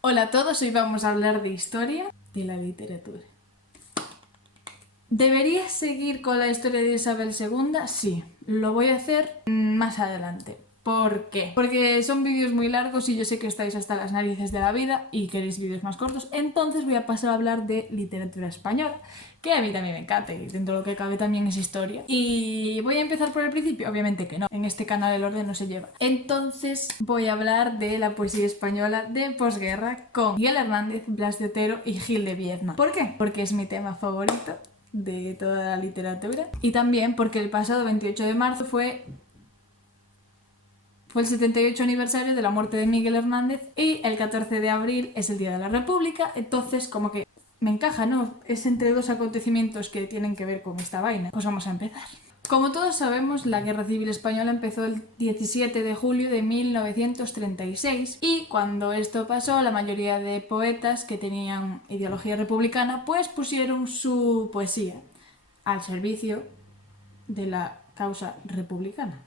Hola a todos, hoy vamos a hablar de historia de la literatura. ¿Debería seguir con la historia de Isabel II? Sí, lo voy a hacer más adelante. ¿Por qué? Porque son vídeos muy largos y yo sé que estáis hasta las narices de la vida y queréis vídeos más cortos, entonces voy a pasar a hablar de literatura española, que a mí también me encanta y dentro de lo que cabe también es historia. ¿Y voy a empezar por el principio? Obviamente que no, en este canal el orden no se lleva. Entonces voy a hablar de la poesía española de posguerra con Miguel Hernández, Blas de Otero y Gil de Viedma. ¿Por qué? Porque es mi tema favorito de toda la literatura y también porque el pasado 28 de marzo fue el 78 aniversario de la muerte de Miguel Hernández y el 14 de abril es el Día de la República, entonces como que me encaja, ¿no? Es entre dos acontecimientos que tienen que ver con esta vaina. Pues vamos a empezar. Como todos sabemos, la Guerra Civil Española empezó el 17 de julio de 1936 y cuando esto pasó, la mayoría de poetas que tenían ideología republicana pues pusieron su poesía al servicio de la causa republicana.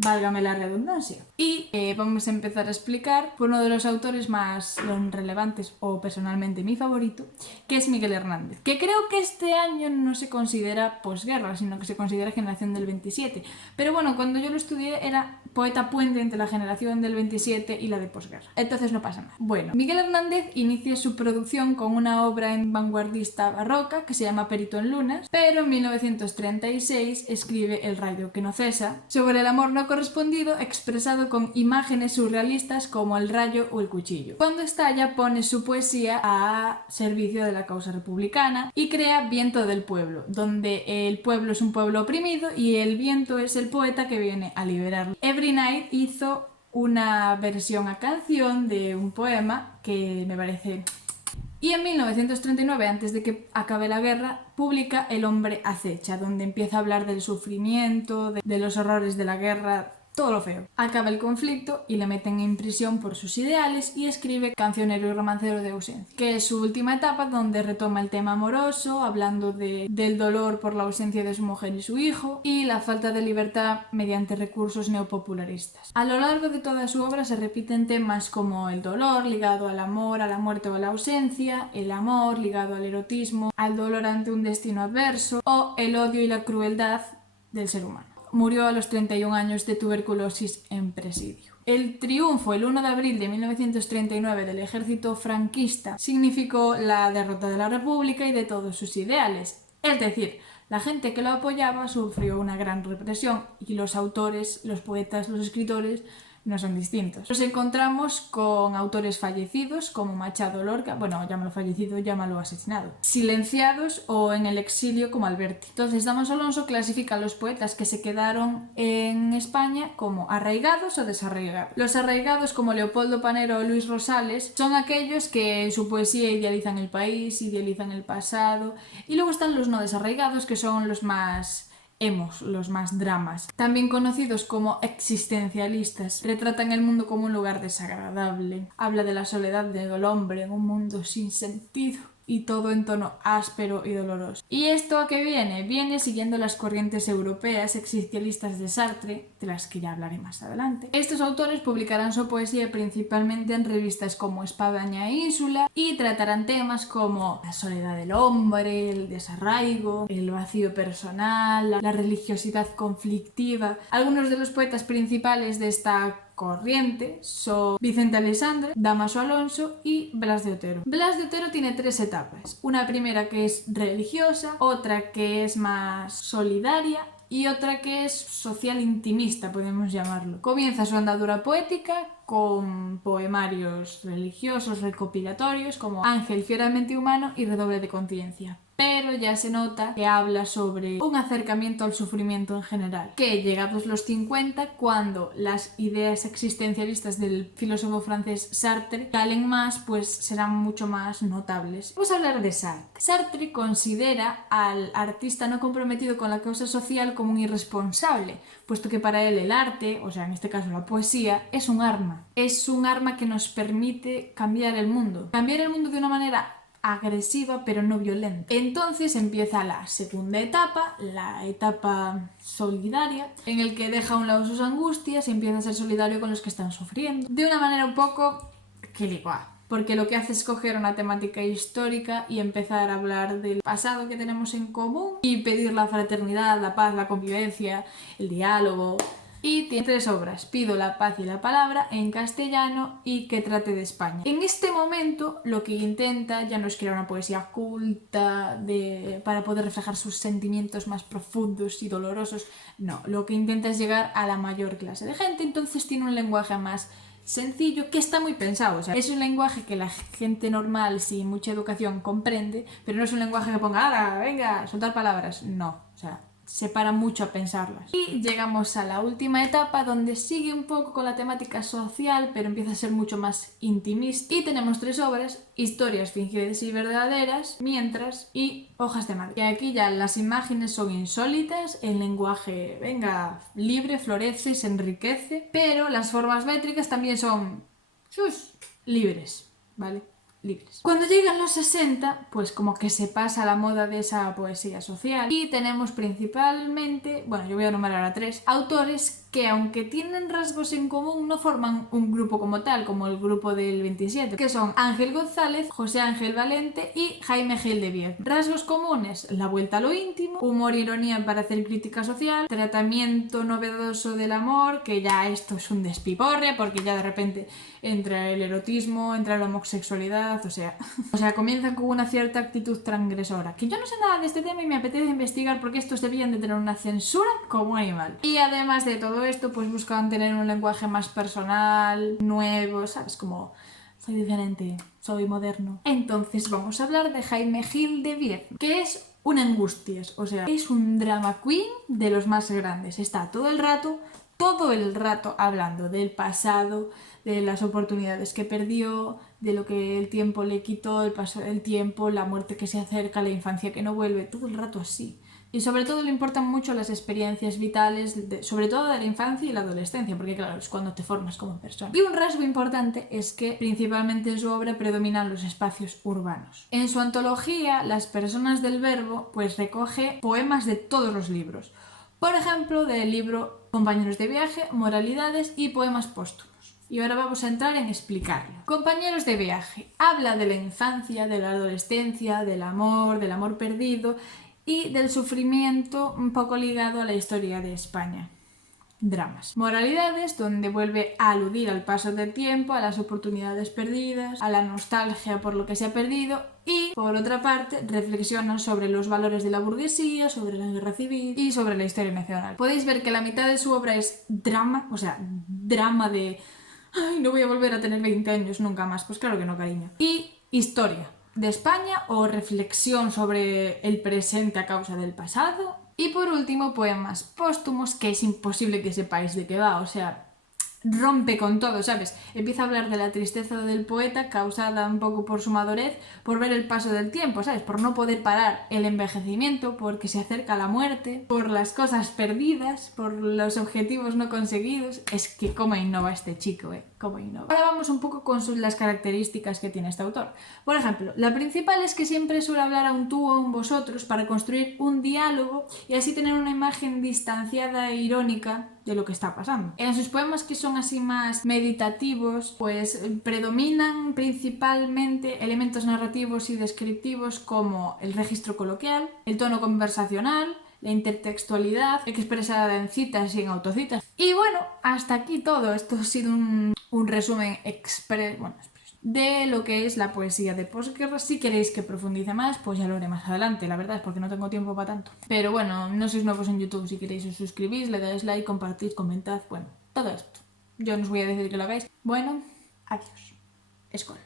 Válgame la redundancia. Y vamos a empezar a explicar por uno de los autores más relevantes, o personalmente mi favorito, que es Miguel Hernández, que creo que este año no se considera posguerra, sino que se considera generación del 27. Pero bueno, cuando yo lo estudié era poeta puente entre la generación del 27 y la de posguerra. Entonces no pasa nada. Bueno, Miguel Hernández inicia su producción con una obra en vanguardista barroca que se llama Perito en Lunas, pero en 1936 escribe El rayo que no cesa, sobre el amor no correspondido expresado con imágenes surrealistas como el rayo o el cuchillo. Cuando estalla pone su poesía a servicio de la causa republicana y crea Viento del Pueblo, donde el pueblo es un pueblo oprimido y el viento es el poeta que viene a liberarlo. Every Night hizo una versión a canción de un poema que me parece... Y en 1939, antes de que acabe la guerra, publica El hombre acecha, donde empieza a hablar del sufrimiento, de los horrores de la guerra, todo lo feo. Acaba el conflicto y le meten en prisión por sus ideales y escribe Cancionero y romancero de ausencia, que es su última etapa donde retoma el tema amoroso, hablando del dolor por la ausencia de su mujer y su hijo y la falta de libertad mediante recursos neopopularistas. A lo largo de toda su obra se repiten temas como el dolor ligado al amor, a la muerte o a la ausencia, el amor ligado al erotismo, al dolor ante un destino adverso o el odio y la crueldad del ser humano. Murió a los 31 años de tuberculosis en presidio. El triunfo el 1 de abril de 1939 del ejército franquista significó la derrota de la República y de todos sus ideales. Es decir, la gente que lo apoyaba sufrió una gran represión y los autores, los poetas, los escritores no son distintos. Nos encontramos con autores fallecidos como Machado Lorca, bueno, llámalo fallecido, llámalo asesinado, silenciados o en el exilio como Alberti. Entonces Dámaso Alonso clasifica a los poetas que se quedaron en España como arraigados o desarraigados. Los arraigados como Leopoldo Panero o Luis Rosales son aquellos que en su poesía idealizan el país, idealizan el pasado, y luego están los no desarraigados que son los más emos, los más dramas. También conocidos como existencialistas, retratan el mundo como un lugar desagradable. Habla de la soledad del hombre en un mundo sin sentido y todo en tono áspero y doloroso. ¿Y esto a qué viene? Viene siguiendo las corrientes europeas existencialistas de Sartre, de las que ya hablaré más adelante. Estos autores publicarán su poesía principalmente en revistas como Espadaña e Ínsula y tratarán temas como la soledad del hombre, el desarraigo, el vacío personal, la religiosidad conflictiva. Algunos de los poetas principales de esta corriente son Vicente Aleixandre, Dámaso Alonso y Blas de Otero. Blas de Otero tiene tres etapas. Una primera que es religiosa, otra que es más solidaria y otra que es social intimista, podemos llamarlo. Comienza su andadura poética con poemarios religiosos recopilatorios como Ángel fieramente humano y Redoble de conciencia. Pero ya se nota que habla sobre un acercamiento al sufrimiento en general, que llegados los 50, cuando las ideas existencialistas del filósofo francés Sartre calen más, pues serán mucho más notables. Vamos a hablar de Sartre. Sartre considera al artista no comprometido con la causa social como un irresponsable, puesto que para él el arte, o sea en este caso la poesía, es un arma. Es un arma que nos permite cambiar el mundo. Cambiar el mundo de una manera agresiva pero no violenta. Entonces empieza la segunda etapa, la etapa solidaria, en el que deja a un lado sus angustias y empieza a ser solidario con los que están sufriendo, de una manera un poco quiliguá. porque lo que hace es coger una temática histórica y empezar a hablar del pasado que tenemos en común y pedir la fraternidad, la paz, la convivencia, el diálogo. Y tiene 3 obras, Pido la paz y la palabra, en castellano y que trate de España. En este momento lo que intenta ya no es crear una poesía culta para poder reflejar sus sentimientos más profundos y dolorosos, no, lo que intenta es llegar a la mayor clase de gente, entonces tiene un lenguaje más sencillo, que está muy pensado, o sea, es un lenguaje que la gente normal sin mucha educación comprende, pero no es un lenguaje que ponga, ¡hala, venga, soltar palabras! No, o sea, se para mucho a pensarlas. Y llegamos a la última etapa donde sigue un poco con la temática social, pero empieza a ser mucho más intimista. Y tenemos 3 obras, Historias fingidas y verdaderas, Mientras y Hojas de madera. Y aquí ya las imágenes son insólitas, el lenguaje, venga, libre, florece, se enriquece, pero las formas métricas también son libres, ¿vale? Libres. Cuando llegan los 60, pues como que se pasa la moda de esa poesía social y tenemos principalmente, bueno, yo voy a nombrar a 3 autores que aunque tienen rasgos en común no forman un grupo como tal, como el grupo del 27, que son Ángel González, José Ángel Valente y Jaime Gil de Biedma. Rasgos comunes, la vuelta a lo íntimo, humor e ironía para hacer crítica social, tratamiento novedoso del amor, que ya esto es un despiporre porque ya de repente entra el erotismo, entra la homosexualidad, o sea, comienzan con una cierta actitud transgresora, que yo no sé nada de este tema y me apetece investigar porque estos debían de tener una censura como animal. Y además de todo esto, pues buscaban tener un lenguaje más personal, nuevo, ¿sabes? Como, soy diferente, soy moderno. Entonces vamos a hablar de Jaime Gil de Biedma, que es un angustias, o sea, es un drama queen de los más grandes. Está todo el rato hablando del pasado, de las oportunidades que perdió, de lo que el tiempo le quitó, el paso del tiempo, la muerte que se acerca, la infancia que no vuelve, todo el rato así. Y sobre todo le importan mucho las experiencias vitales, sobre todo de la infancia y la adolescencia, porque claro, es cuando te formas como persona. Y un rasgo importante es que principalmente en su obra predominan los espacios urbanos. En su antología, Las personas del verbo, pues recoge poemas de todos los libros. Por ejemplo, del libro Compañeros de viaje, Moralidades y poemas póstumos. Y ahora vamos a entrar en explicarlo. Compañeros de viaje. Habla de la infancia, de la adolescencia, del amor perdido y del sufrimiento un poco ligado a la historia de España. Dramas. Moralidades, donde vuelve a aludir al paso del tiempo, a las oportunidades perdidas, a la nostalgia por lo que se ha perdido y, por otra parte, reflexiona sobre los valores de la burguesía, sobre la guerra civil y sobre la historia nacional. Podéis ver que la mitad de su obra es drama, o sea, drama de ¡ay, no voy a volver a tener 20 años nunca más! Pues claro que no, cariño. Y historia de España o reflexión sobre el presente a causa del pasado. Y por último, poemas póstumos, que es imposible que sepáis de qué va, o sea, rompe con todo, ¿sabes? Empieza a hablar de la tristeza del poeta causada un poco por su madurez, por ver el paso del tiempo, ¿sabes? Por no poder parar el envejecimiento, porque se acerca la muerte, por las cosas perdidas, por los objetivos no conseguidos. Es que cómo innova este chico, cómo innova. Ahora vamos un poco con las características que tiene este autor. Por ejemplo, la principal es que siempre suele hablar a un tú o a un vosotros para construir un diálogo y así tener una imagen distanciada e irónica de lo que está pasando. En sus poemas, que son así más meditativos, pues predominan principalmente elementos narrativos y descriptivos como el registro coloquial, el tono conversacional, la intertextualidad expresada en citas y en autocitas. Y bueno, hasta aquí todo. Esto ha sido un resumen de lo que es la poesía de posguerra. Si queréis que profundice más, pues ya lo haré más adelante, la verdad es porque no tengo tiempo para tanto. Pero bueno, no sois nuevos en YouTube, si queréis os suscribís, le dais like, compartid, comentad, bueno, todo esto. Yo no os voy a decir que lo hagáis. Bueno, adiós. Escuela.